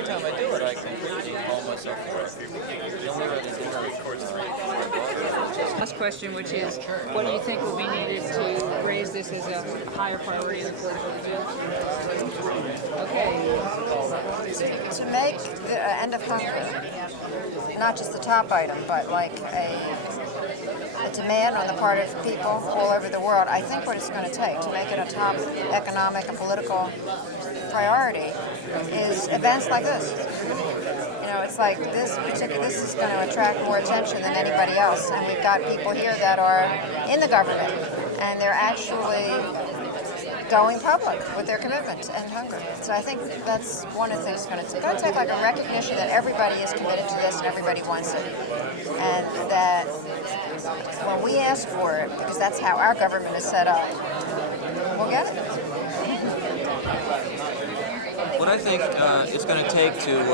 every time I do it, I completely call myself for it. The only way to do it. Last question, which is, what do you think will be needed to raise this as a higher priority in the political agenda? Okay. To make the end of hunger not just the top item, but like a demand on the part of people all over the world, I think what it's going to take to make it a top economic and political priority is events like this. You know, it's like this is going to attract more attention than anybody else, and we've got people here that are in the government, and they're actually going public with their commitment to end hunger. So I think that's one of the things it's going to take. It's going to take like a recognition that everybody is committed to this and everybody wants it. And that when we ask for it, because that's how our government is set up, we'll get it. What I think it's going to take to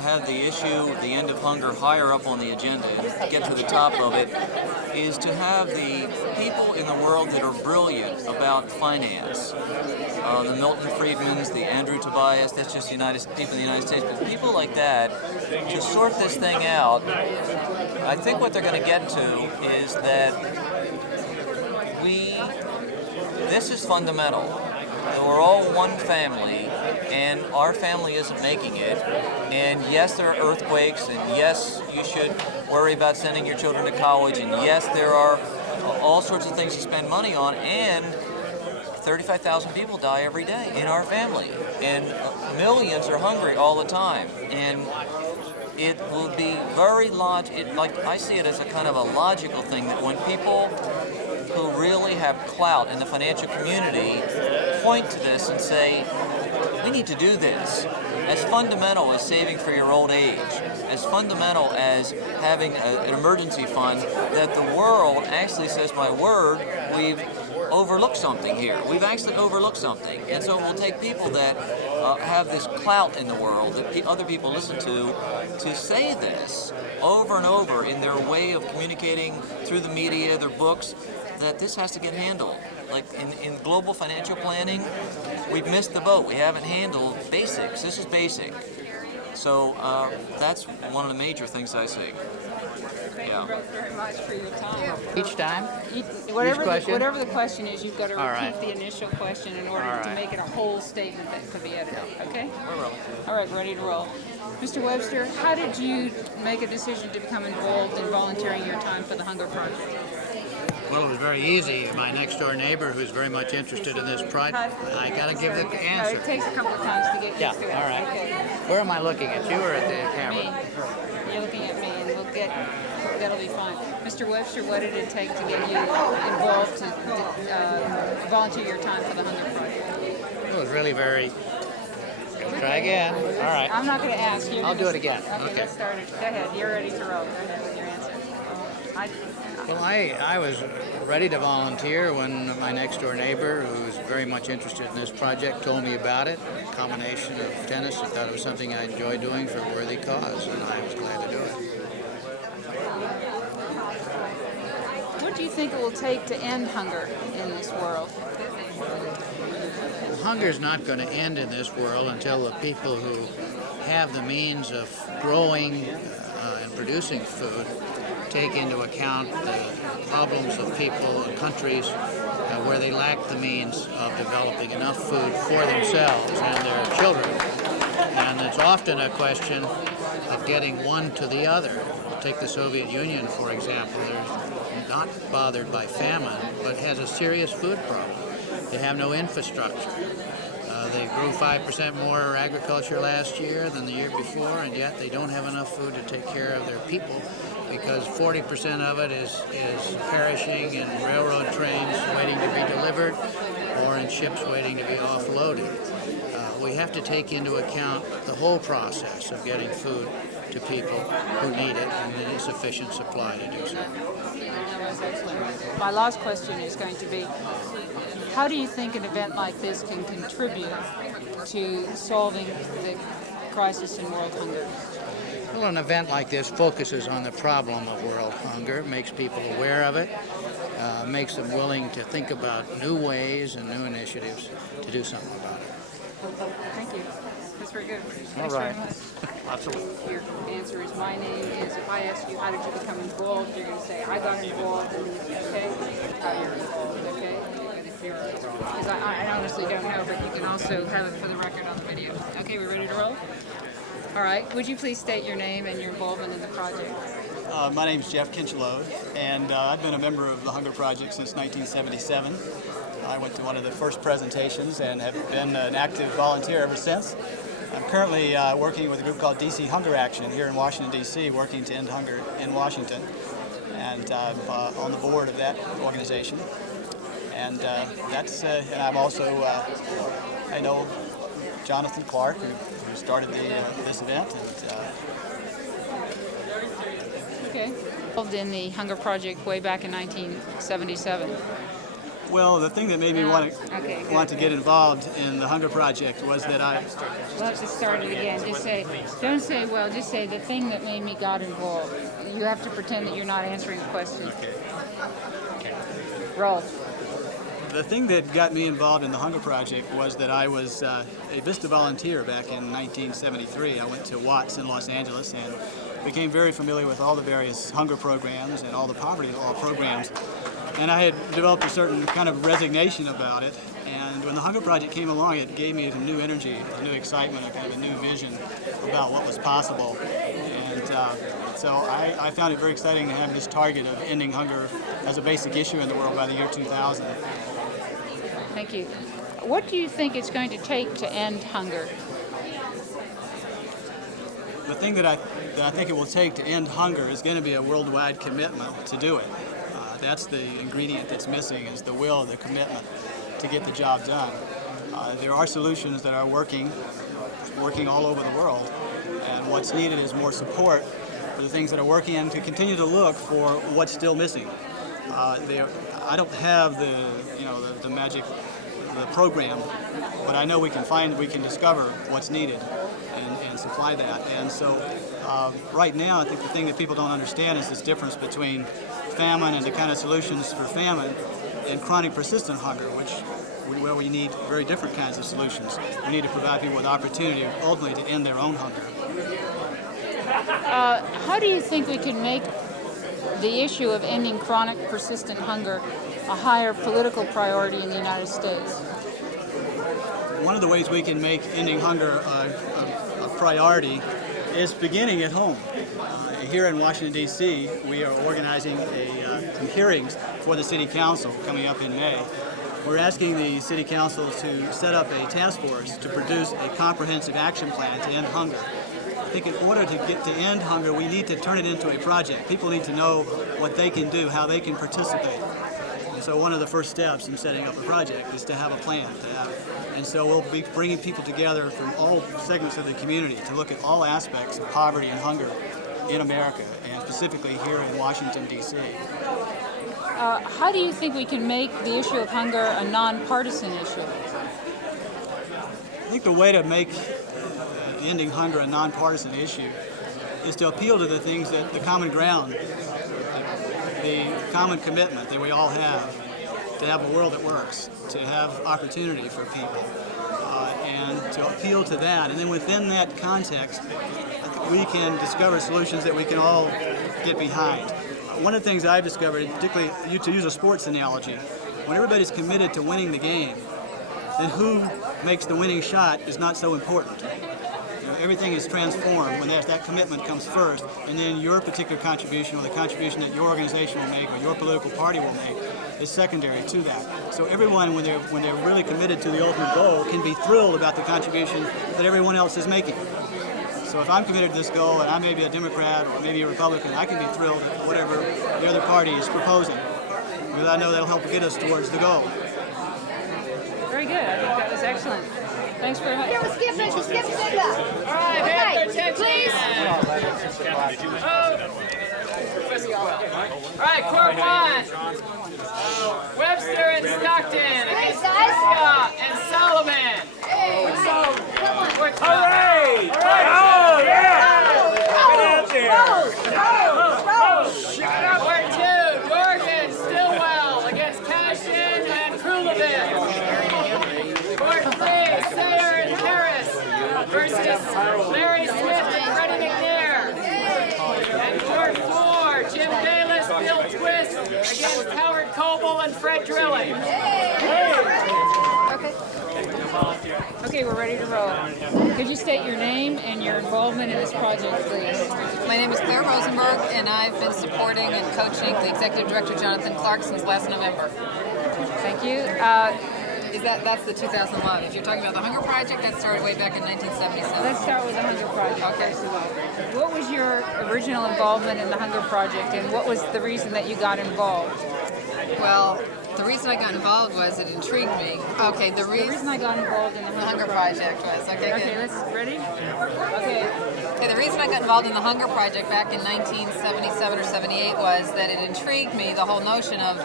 have the issue, the end of hunger, higher up on the agenda and get to the top of it is to have the people in the world that are brilliant about finance. The Milton Friedmans, the Andrew Tobias, that's just people in the United States, but people like that, to sort this thing out, I think what they're going to get to is that this is fundamental. We're all one family, and our family isn't making it. And yes, there are earthquakes, and yes, you should worry about sending your children to college, and yes, there are all sorts of things to spend money on, and 35,000 people die every day in our family, and millions are hungry all the time. And it will be very like I see it as a kind of a logical thing that when people who really have clout in the financial community point to this and say, we need to do this, as fundamental as saving for your old age, as fundamental as having an emergency fund, that the world actually says, my word, we've overlooked something here. We've actually overlooked something. And so it will take people that have this clout in the world, that other people listen to say this over and over in their way of communicating through the media, their books, that this has to get handled. Like in global financial planning, we've missed the boat. We haven't handled basics. This is basic. So that's one of the major things I see. Thank you both very much for your time. Each time? Whatever the question is, you've got to repeat right. the initial question in order to make it a whole statement that could be edited. Okay? We're rolling. All right, ready to roll. Mr. Webster, how did you make a decision to become involved in volunteering your time for the Hunger Project? Well, it was very easy. My next door neighbor, who's very much interested in this project, I got to give the answer. It takes a couple of times to get used to it. All right. Okay. Where am I looking, at you or at the Me. camera? You're looking at me, and that'll be fine. Mr. Webster, what did it take to get you involved to volunteer your time for the Hunger Project? It was really very... Try again. All right. I'm not going to ask you. I'll do it again. Okay, let's start it. Go ahead. You're ready to roll. Go ahead with your answer. Well, I was ready to volunteer when my next door neighbor, who's very much interested in this project, told me about it. A combination of tennis, I thought it was something I enjoyed doing for a worthy cause, and I was glad to do it. What do you think it will take to end hunger in this world? Hunger's not going to end in this world until the people who have the means of growing and producing food take into account the problems of people and countries where they lack the means of developing enough food for themselves and their children. And it's often a question of getting one to the other. Take the Soviet Union, for example. They're not bothered by famine, but has a serious food problem. They have no infrastructure. They grew 5% more agriculture last year than the year before, and yet they don't have enough food to take care of their people because 40% of it is perishing in railroad trains waiting to be delivered or in ships waiting to be offloaded. We have to take into account the whole process of getting food to people who need it and in a sufficient supply to do so. That was excellent. My last question is going to be, how do you think an event like this can contribute to solving the crisis in world hunger? Well, an event like this focuses on the problem of world hunger, makes people aware of it, makes them willing to think about new ways and new initiatives to do something about it. Thank you. That's very good. All Thanks right. very much. Absolutely. Your answer is my name is, if I ask you how did you become involved, you're going to say I got involved, and okay, how you're involved, okay? Because I honestly don't know, but you can also have it for the record on the video. Okay, we ready to roll? All right, would you please state your name and your involvement in the project? My name is Jeff Kinchelode, and I've been a member of the Hunger Project since 1977. I went to one of the first presentations and have been an active volunteer ever since. I'm currently working with a group called DC Hunger Action here in Washington, D.C., working to end hunger in Washington. And I'm on the board of that organization. And and I'm also, I know Jonathan Clark, who started this event. Okay. Involved in the Hunger Project way back in 1977. Well, the thing that made me want to get involved in the Hunger Project was that We'll have to start it again. Just say, don't say, well, just say the thing that made me got involved. You have to pretend that you're not answering the question. Okay. Roll. The thing that got me involved in the Hunger Project was that I was a VISTA volunteer back in 1973. I went to Watts in Los Angeles and became very familiar with all the various hunger programs and all the poverty law programs. And I had developed a certain kind of resignation about it. And when the Hunger Project came along, it gave me a new energy, a new excitement, a kind of a new vision about what was possible. And so I found it very exciting to have this target of ending hunger as a basic issue in the world by the year 2000. Thank you. What do you think it's going to take to end hunger? The thing that I think it will take to end hunger is going to be a worldwide commitment to do it. That's the ingredient that's missing, is the will and the commitment to get the job done. There are solutions that are working all over the world, and what's needed is more support for the things that are working and to continue to look for what's still missing. I don't have the magic program, but I know we can discover what's needed and supply that. And so right now, I think the thing that people don't understand is this difference between famine and the kind of solutions for famine and chronic persistent hunger, where we need very different kinds of solutions. We need to provide people with opportunity ultimately to end their own hunger. How do you think we can make the issue of ending chronic persistent hunger a higher political priority in the United States? One of the ways we can make ending hunger a priority is beginning at home. Here in Washington, D.C., we are organizing some hearings for the City Council coming up in May. We're asking the City Council to set up a task force to produce a comprehensive action plan to end hunger. I think in order to end hunger, we need to turn it into a project. People need to know what they can do, how they can participate. And so one of the first steps in setting up a project is to have a plan. And so we'll be bringing people together from all segments of the community to look at all aspects of poverty and hunger in America, and specifically here in Washington, D.C. How do you think we can make the issue of hunger a nonpartisan issue? I think the way to make ending hunger a nonpartisan issue is to appeal to the things that the common ground, the common commitment that we all have to have a world that works, to have opportunity for people, and to appeal to that. And then within that context, I think we can discover solutions that we can all get behind. One of the things I've discovered, particularly to use a sports analogy, when everybody's committed to winning the game, then who makes the winning shot is not so important. Everything is transformed when that commitment comes first, and then your particular contribution or the contribution that your organization will make or your political party will make is secondary to that. So everyone, when they're really committed to the ultimate goal, can be thrilled about the contribution that everyone else is making. So if I'm committed to this goal, and I may be a Democrat or maybe a Republican, I can be thrilled at whatever the other party is proposing, because I know that'll help get us towards the goal. Very good. I think that was excellent. Thanks very much. Here, we'll skip it. All right, have their attention. Please. All right, court one. Webster and Stockton against Garcia and Solomon. Hooray! Oh, yeah! Get out there! Court two, Dorgan, Stillwell against Cashin and Krulevich. Court three, Sayer and Harris versus Larry Smith and Freddie McNair. And Court 4, Jim Bayless, Bill Twist against Howard Coble and Fred Drilling. Okay, we're ready to roll. Could you state your name and your involvement in this project, please? My name is Claire Rosenberg, and I've been supporting and coaching the Executive Director Jonathan Clark since last November. Thank you. That's the 2011. If you're talking about the Hunger Project, that started way back in 1977. Let's start with the Hunger Project. Okay. First of all. What was your original involvement in the Hunger Project, and what was the reason that you got involved? Well, the reason I got involved was it intrigued me. Okay, the The reason I got involved in the Hunger Project was, okay, Okay, good. let's ready? Okay. Okay, the reason I got involved in the Hunger Project back in 1977 or 78 was that it intrigued me, the whole notion of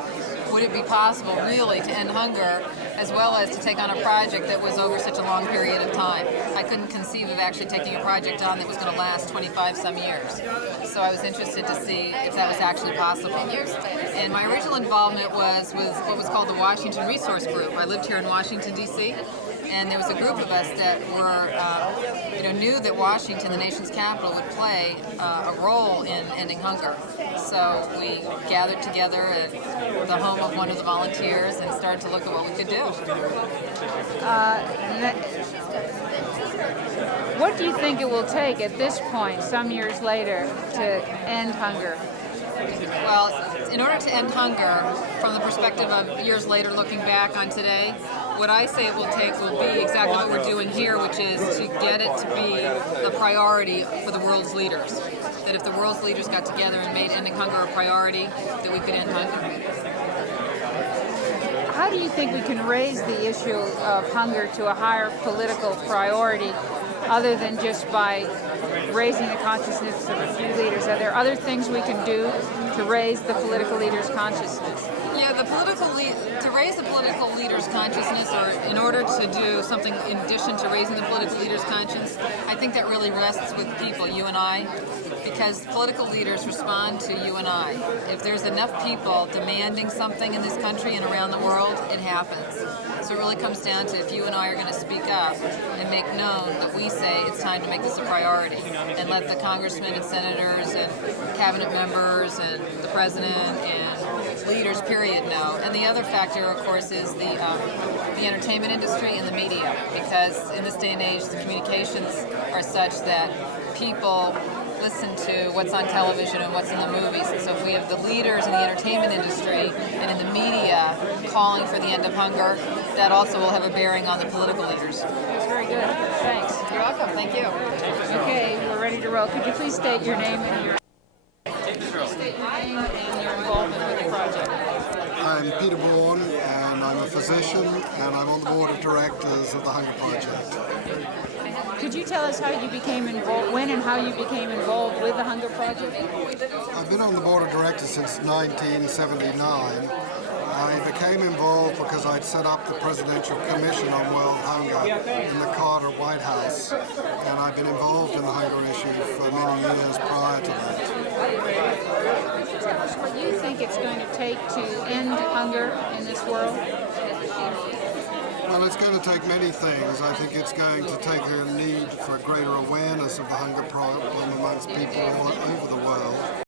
would it be possible really to end hunger as well as to take on a project that was over such a long period of time. I couldn't conceive of actually taking a project on that was going to last 25 some years. So I was interested to see if that was actually possible. And my original involvement was with what was called the Washington Resource Group. I lived here in Washington, D.C., and there was a group of us that were, knew that Washington, the nation's capital, would play a role in ending hunger. So we gathered together at the home of one of the volunteers and started to look at what we could do. What do you think it will take at this point, some years later, to end hunger? Well, in order to end hunger, from the perspective of years later looking back on today, what I say it will take will be exactly what we're doing here, which is to get it to be the priority for the world's leaders. That if the world's leaders got together and made ending hunger a priority, that we could end hunger. How do you think we can raise the issue of hunger to a higher political priority other than just by raising the consciousness of a few leaders? Are there other things we can do to raise the political leaders' consciousness? Yeah, to raise the political leaders' consciousness, or in order to do something in addition to raising the political leaders' conscience, I think that really rests with people, you and I, because political leaders respond to you and I. If there's enough people demanding something in this country and around the world, it happens. So it really comes down to if you and I are going to speak up and make known that we say it's time to make this a priority, and let the congressmen and senators and cabinet members and the president and leaders, period, know. And the other factor, of course, is the entertainment industry and the media, because in this day and age, the communications are such that people listen to what's on television and what's in the movies. And so if we have the leaders in the entertainment industry and in the media calling for the end of hunger, that also will have a bearing on the political leaders. That's very good. Thanks. You're welcome. Thank you. Okay, we're ready to roll. Could you please state your name and your involvement with the project? I'm Peter Bourne, and I'm a physician, and I'm on the board of directors of the Hunger Project. Could you tell us how you became involved, when and how you became involved with the Hunger Project? I've been on the board of directors since 1979. I became involved because I'd set up the Presidential Commission on World Hunger in the Carter White House, and I've been involved in the hunger issue for many years prior to that. Tell us what you think it's going to take to end hunger in this world. Well, it's going to take many things. I think it's going to take a need for greater awareness of the hunger problem amongst people all over the world.